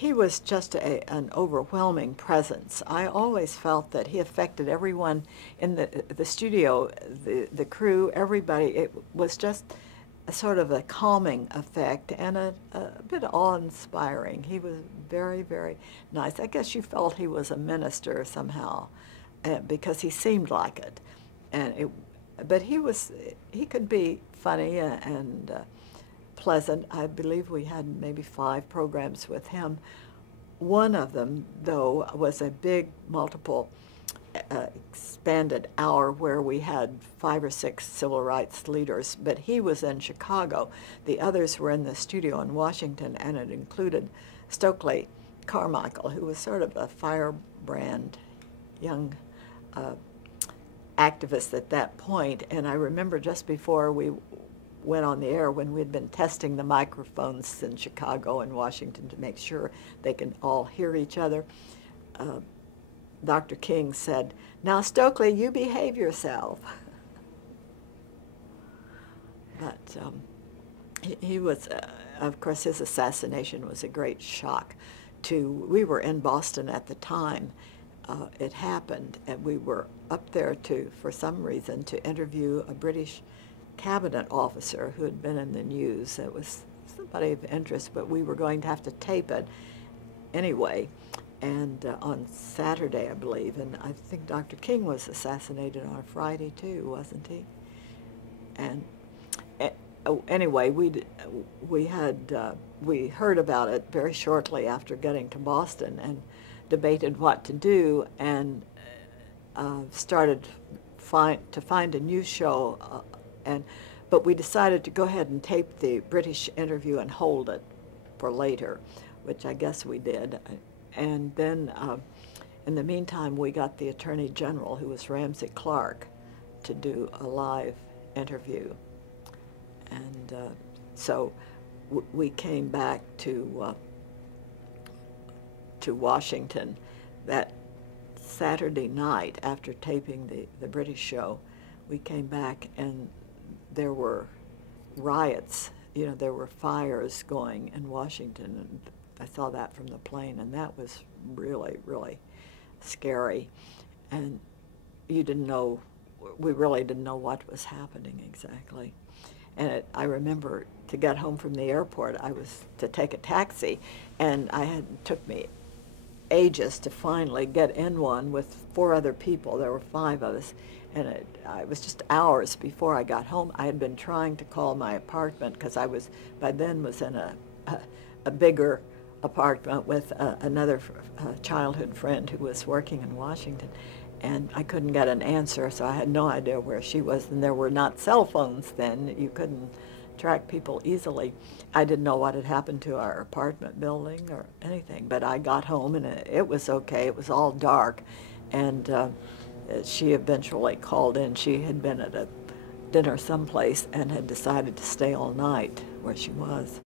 he was just an overwhelming presence. I always felt that he affected everyone in the studio, the crew, everybody. It was just a sort of a calming effect and a bit awe-inspiring. He was very, very nice. I guess you felt he was a minister somehow, because he seemed like it. But he could be funny and pleasant. I believe we had maybe 5 programs with him. One of them, though, was a big multiple expanded hour where we had 5 or 6 civil rights leaders, but he was in Chicago. The others were in the studio in Washington, and it included Stokely Carmichael, who was sort of a firebrand young activist at that point. And I remember just before we went on the air, when we'd been testing the microphones in Chicago and Washington to make sure they can all hear each other, Dr. King said, "Now, Stokely, you behave yourself." But he was, of course, his assassination was a great shock we were in Boston at the time it happened, and we were up there for some reason, to interview a British cabinet officer who had been in the news. It was somebody of interest, but we were going to have to tape it anyway. And on Saturday, I believe, and I think Dr. King was assassinated on a Friday too, wasn't he? And anyway, we heard about it very shortly after getting to Boston and debated what to do, and started to find a new show, but we decided to go ahead and tape the British interview and hold it for later, which I guess we did. And then, in the meantime, we got the Attorney General, who was Ramsey Clark, to do a live interview. And so we came back to Washington that Saturday night after taping the British show. We came back, and there were riots. You know, there were fires going in Washington, and I saw that from the plane, and that was really, really scary. And we really didn't know what was happening exactly. And I remember, to get home from the airport, I was to take a taxi, and it took me ages to finally get in one with 4 other people. There were 5 of us, and it was just hours before I got home. I had been trying to call my apartment, because I was, by then, was in a bigger apartment with another childhood friend who was working in Washington, and I couldn't get an answer, so I had no idea where she was, and there were not cell phones then. You couldn't track people easily. I didn't know what had happened to our apartment building or anything, but I got home, and it was okay. It was all dark, and she eventually called in. She had been at a dinner someplace and had decided to stay all night where she was.